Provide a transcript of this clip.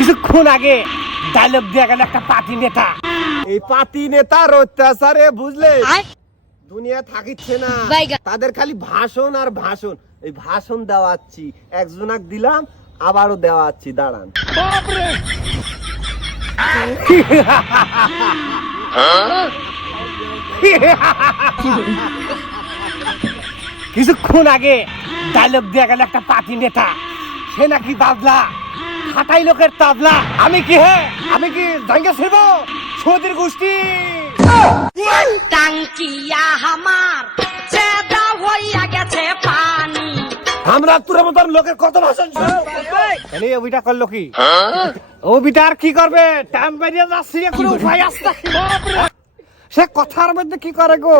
কিছুক্ষণ আগে ডায়লগ দিয়ে গেল একটা পার্টি নেতা। এই পাতি নেতার অত্যাচারে বুঝলে দুনিয়া থাকিচ্ছে না, তাদের খালি ভাষণ আর ভাষণ। এই ভাষণ দেওয়াচ্ছি, একজনাক দিলাম আবারও দেওয়াচ্ছি, দাঁড়ান। কিছুক্ষণ আগে ডায়লগ দিয়ে গেল একটা পার্টি নেতা, সে নাকি বাবলা, খাটাই লোকের তাবলা। আমি কি আমি কি জাঙ্গে ছিড়ব সৌদির গোষ্ঠী। টাঙ্কিয়া আমার চেদা হইয়া গেছে পানি। আমরা তোর মতন লোকের কত ভাষণ শুনি। ওইটা করলো কি? ও বিটা আর কি করবে? টাইম বাইরে যাচ্ছি, কোনো উপায় আসছে না। সে কথার মধ্যে কি করে গো?